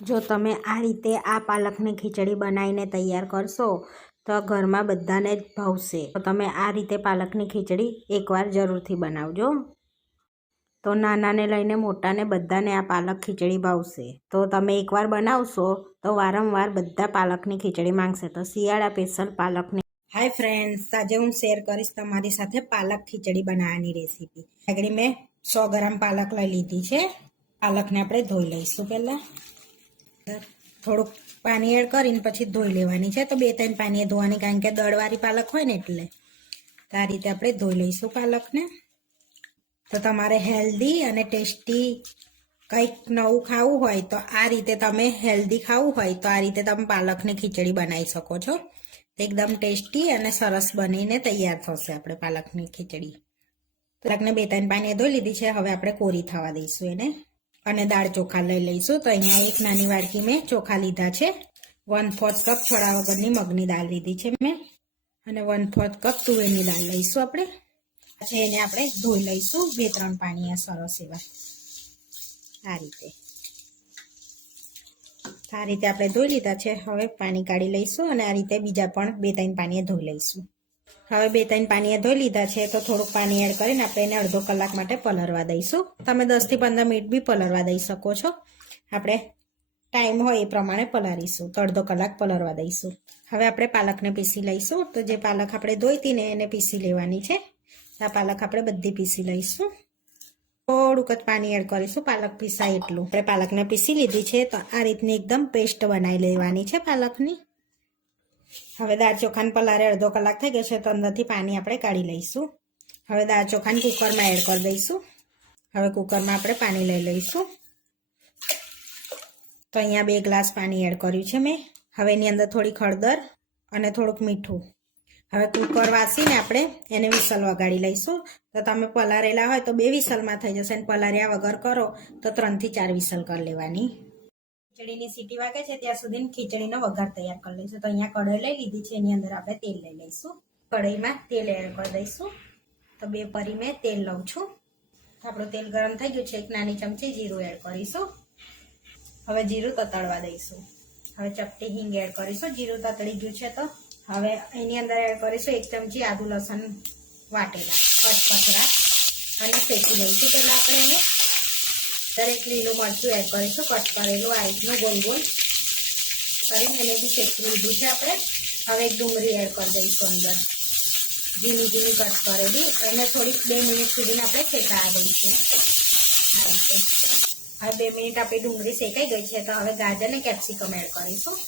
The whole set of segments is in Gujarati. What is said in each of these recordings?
જો તમે આ રીતે આ પાલકની ખીચડી બનાવીને તૈયાર કરશો તો ઘરમાં બધાને જ ભાવશે. તો તમે આ રીતે પાલકની ખીચડી એકવાર જરૂરથી બનાવજો. તો નાનાને લઈને મોટાને બધાને આ પાલક ખીચડી ભાવશે. તો તમે એકવાર બનાવશો તો વારંવાર બધા પાલકની ખીચડી માંગશે. તો શિયાળા સ્પેશિયલ પાલકની. હાય ફ્રેન્ડ્સ, આજે હું શેર કરીશ તમારી સાથે પાલક ખીચડી બનાવવાની રેસીપી. આગળ મેં 100 ગ્રામ પાલક લઈ લીધી છે. પાલકને આપણે ધોઈ લઈશું. પહેલાં થોડુંક પાણી એડ કરીને પછી ધોઈ લેવાની છે. તો 2-3 પાણીએ ધોવાની, કારણ કે દળવાળી પાલક હોય ને એટલે. તો આ રીતે આપણે ધોઈ લઈશું પાલકને. તો તમારે હેલ્ધી અને ટેસ્ટી કંઈક નવું ખાવું હોય તો આ રીતે તમે હેલ્ધી ખાવું હોય તો આ રીતે તમે પાલકની ખીચડી બનાવી શકો છો. એકદમ ટેસ્ટી અને સરસ બનીને તૈયાર થશે આપણે પાલકની ખીચડી. પાલકને 2-3 પાણીએ ધોઈ લીધી છે. હવે આપણે કોરી થવા દઈશું એને. અને દાળ ચોખા લઈ લઈશું. તો અહીંયા એક નાની વાડકી મેં ચોખા લીધા છે. 1/4 કપ છોડા વગરની મગની દાળ લીધી છે મેં. અને 1/4 કપ તુવેરની દાળ લઈશું આપણે. પછી એને આપણે ધોઈ લઈશું 2-3 પાણીએ સરસ એવા. આ રીતે આપણે ધોઈ લીધા છે. હવે પાણી કાઢી લઈશું અને આ રીતે બીજા પણ 2-3 પાણીએ ધોઈ લઈશું. હવે 2-3 પાણીએ ધોઈ લીધા છે. તો થોડુંક પાણી એડ કરીને આપણે એને અડધો કલાક માટે પલળવા દઈશું. તમે 10 થી 15 મિનિટ બી પલળવા દઈ શકો છો. આપણે ટાઈમ હોય એ પ્રમાણે પલાળીશું. તો અડધો કલાક પલળવા દઈશું. હવે આપણે પાલકને પીસી લઈશું. તો જે પાલક આપણે ધોઈ હતી ને એને પીસી લેવાની છે. આ પાલક આપણે બધી પીસી લઈશું. થોડુંક જ પાણી એડ કરીશું, પાલક પીસાય એટલું. આપણે પાલકને પીસી લીધી છે. તો આ રીતની એકદમ પેસ્ટ બનાવી લેવાની છે પાલકની. હવે દાળ ચોખાને પલાળે અડધો કલાક થઈ ગયો છે. તો અંદરથી પાણી આપણે કાઢી લઈશું. હવે દાળ ચોખાને કુકરમાં એડ કરી દઈશું. હવે કુકરમાં આપણે પાણી લઈ લઈશું. તો અહીંયા 2 ગ્લાસ પાણી એડ કર્યું છે મેં. હવે એની અંદર થોડી હળદર અને થોડુંક મીઠું. હવે કુકર વાસીને આપણે એને વિસલ વગાડી લઈશું. તો તમે પલાળેલા હોય તો 2 વિસલમાં થઈ જશે. અને પલાળ્યા વગર કરો તો 3 થી 4 વિસલ કરી લેવાની. ખીચડીની સીટી વાગે છે ત્યાં સુધી ખીચડીનો વઘાર તૈયાર કરી લઈશું. તો અહીંયા કઢાઈ લઈ લીધી છે. એની અંદર આપણે તેલ લઈ લઈશું. કઢાઈમાં તેલ એડ કરી દઈશું. તો 2 પરી મેં તેલ લઉં છું. આપણું તેલ ગરમ થઈ ગયું છે. 1 નાની ચમચી જીરું એડ કરીશું. હવે જીરું તતડવા દઈશું. હવે ચપટી હિંગ એડ કરીશું. જીરું તતડી ગયું છે તો હવે એની અંદર એડ કરીશું 1 ચમચી આદુ લસણ વાટેલા કચકચરા અને શેકી લઈશું. પહેલાં આપણે એને દરેક લીલું મરચું એડ કરીશું, કટ કરેલું આ રીતનું ગોલ ગોલ કરીને એને બી શેકી લીધું છે આપણે. હવે એક ડુંગળી એડ કરી દઈશું અંદર, ઝીણી ઝીણી કટ કરેલી. એને થોડીક 2 મિનિટ સુધી આપણે શેકાવા દઈશું આ રીતે. હવે 2 મિનિટ આપણી ડુંગળી શેકાઈ ગઈ છે. તો હવે ગાજર અને કેપ્સિકમ એડ કરીશું.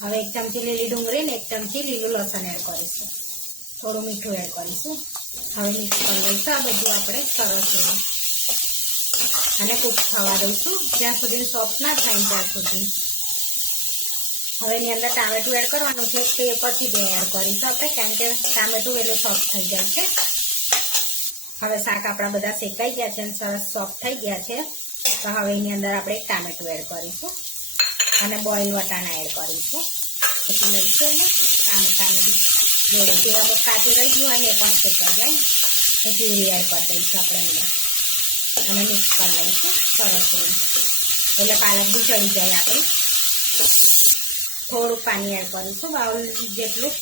હવે 1 ચમચી લીલી ડુંગળી ને 1 ચમચી લીલું લસણ એડ કરીશું. થોડું મીઠું એડ કરીશું. હવે મિક્સ કરી લઈશું આ બધું આપણે સરસ એવું. અને કૂક થવા દઈશું જ્યાં સુધી સોફ્ટ ના થાય ત્યાં સુધી. હવે એની અંદર ટામેટું એડ કરવાનું છે. તે પછી તે એડ કરીશું આપણે, કારણ કે ટામેટું એટલે સોફ્ટ થઈ જાય છે. હવે શાક આપણા બધા શેકાઈ ગયા છે અને સરસ સોફ્ટ થઈ ગયા છે. તો હવે એની અંદર આપણે એક ટામેટું એડ કરીશું અને બોઇલ વટાણા એડ કરીશું. પછી લઈશું એને ટામેટાને બી જોડે જેવા કાચું રહી ગયું હોય ને એ પણ શેકાઈ જાય. તો પ્યુરી એડ કરી દઈશું આપણે અંદર અને મિક્સ કરી લઈશું સરસ એવું. એટલે પાલક બી ચડી જાય આપણી. થોડુંક પાણી એડ કરીશું, બાઉલ જેટલું.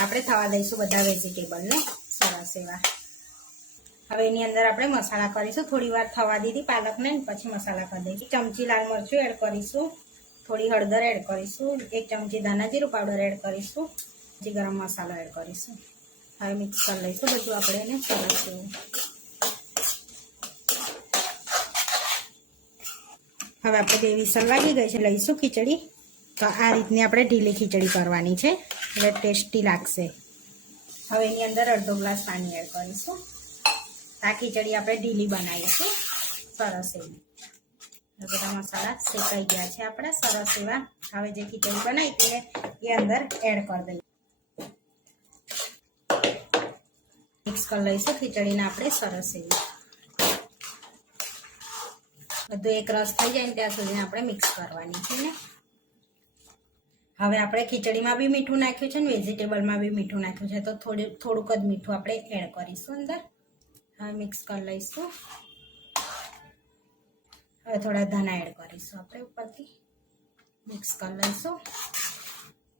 આપણે થવા દઈશું બધા વેજીટેબલને સરસ એવા. હવે એની અંદર આપણે મસાલા કરીશું. થોડી વાર થવા દીધી પાલકને, પછી મસાલા કરી દઈશું. 1 ચમચી લાલ મરચું એડ કરીશું. થોડી હળદર એડ કરીશું. 1 ચમચી ધાણા જીરું પાવડર એડ કરીશું. પછી ગરમ મસાલો એડ કરીશું. હવે મિક્સ કરી લઈશું બધું આપણે એને સરસ એવું. હવે આપણે 2 વિસલ વાગી ગઈ છે. લઈશું ખીચડી. તો આ રીતની આપણે ઢીલી ખીચડી કરવાની છે એટલે ટેસ્ટી લાગશે. હવે એની અંદર અડધો ગ્લાસ પાણી એડ કરીશું. આ ખીચડી આપણે ઢીલી બનાવીશું સરસ એવી. બધા મસાલા શેકાઈ ગયા છે આપણે સરસ એવા. હવે જે ખીચડી બનાવી હતી એ અંદર એડ કરી દઈએ. મિક્સ કરી લઈશું ખીચડીને આપણે સરસ એવી. બધું એક રસ થઈ જાય ને ત્યાં સુધી આપણે મિક્સ કરવાની છે ને. હવે આપણે ખીચડીમાં બી મીઠું નાખ્યું છે ને વેજીટેબલમાં બી મીઠું નાખ્યું છે. તો થોડુંક જ મીઠું આપણે એડ કરીશું અંદર. હવે મિક્સ કરી લઈશું. હવે થોડા ધાણા એડ કરીશું આપણે ઉપરથી, મિક્સ કરી લઈશું.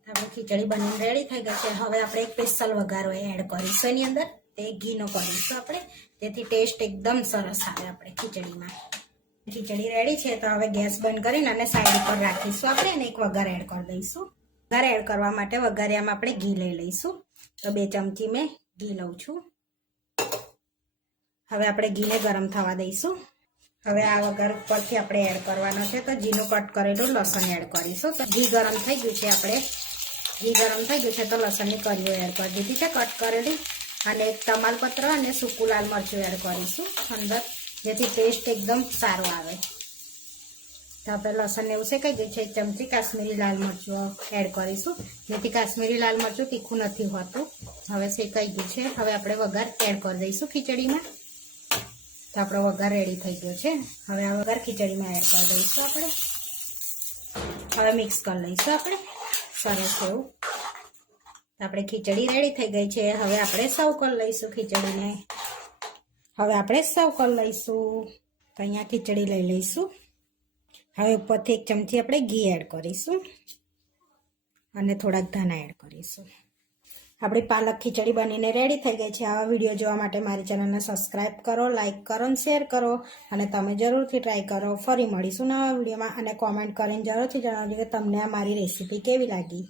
આપણી ખીચડી બનીને રેડી થઈ ગઈ છે. હવે આપણે એક સ્પેશિયલ વઘારો એડ કરીશું એની અંદર, તે ઘીનો કરીશું આપણે, જેથી ટેસ્ટ એકદમ સરસ આવે આપણે ખીચડીમાં. ખીચડી રેડી છે તો હવે ગેસ બંધ કરીને અને સાઈડ ઉપર રાખીશું આપણે, અને એક વઘાર એડ કરી દઈશું. વઘાર એડ કરવા માટે વઘારિયામાં આપણે ઘી લઈ લઈશું. તો 2 ચમચી મેં ઘી લઉં છું. હવે આપણે ઘીને ગરમ થવા દઈશું. હવે આ વઘાર ઉપરથી આપણે એડ કરવાનો છે, તો ઝીણું કટ કરેલું લસણ એડ કરીશું. તો ઘી ગરમ થઈ ગયું છે, આપણે ઘી ગરમ થઈ ગયું છે તો લસણની કળીઓ એડ કરી દીધી છે કટ કરેલી, અને એક તમાલપત્ર અને સૂકું લાલ મરચું એડ કરીશું અંદર, જેથી ટેસ્ટ એકદમ સારો આવે. તો આપણે લસણને એવું શેકાઈ ગયું છે. 1 ચમચી કાશ્મીરી લાલ મરચું એડ કરીશું, જેથી કાશ્મીરી લાલ મરચું તીખું નથી હોતું. હવે શેકાઈ ગયું છે. હવે આપણે વઘાર એડ કરી દઈશું ખીચડીમાં. તો આપણો વઘાર રેડી થઈ ગયો છે. હવે આ વઘાર ખીચડીમાં એડ કરી દઈશું આપણે. હવે મિક્સ કરી લઈશું આપણે સરસ એવું. આપણે ખીચડી રેડી થઈ ગઈ છે. હવે આપણે સર્વ કરી લઈશું ખીચડીને. હવે આપણે સર્વ કરી લઈશું. તો અહીંયા ખીચડી લઈ લઈશું. હવે ઉપરથી 1 ચમચી આપણે ઘી એડ કરીશું અને થોડાક ધાણા એડ કરીશું. આપણી પાલક ખીચડી બનીને રેડી થઈ ગઈ છે. આવા વિડીયો જોવા માટે મારી ચેનલને સબસ્ક્રાઈબ કરો, લાઇક કરો અને શેર કરો, અને તમે જરૂરથી ટ્રાય કરો. ફરી મળીશું નવા વિડીયોમાં, અને કોમેન્ટ કરીને જરૂરથી જણાવજો કે તમને આ મારી રેસીપી કેવી લાગી.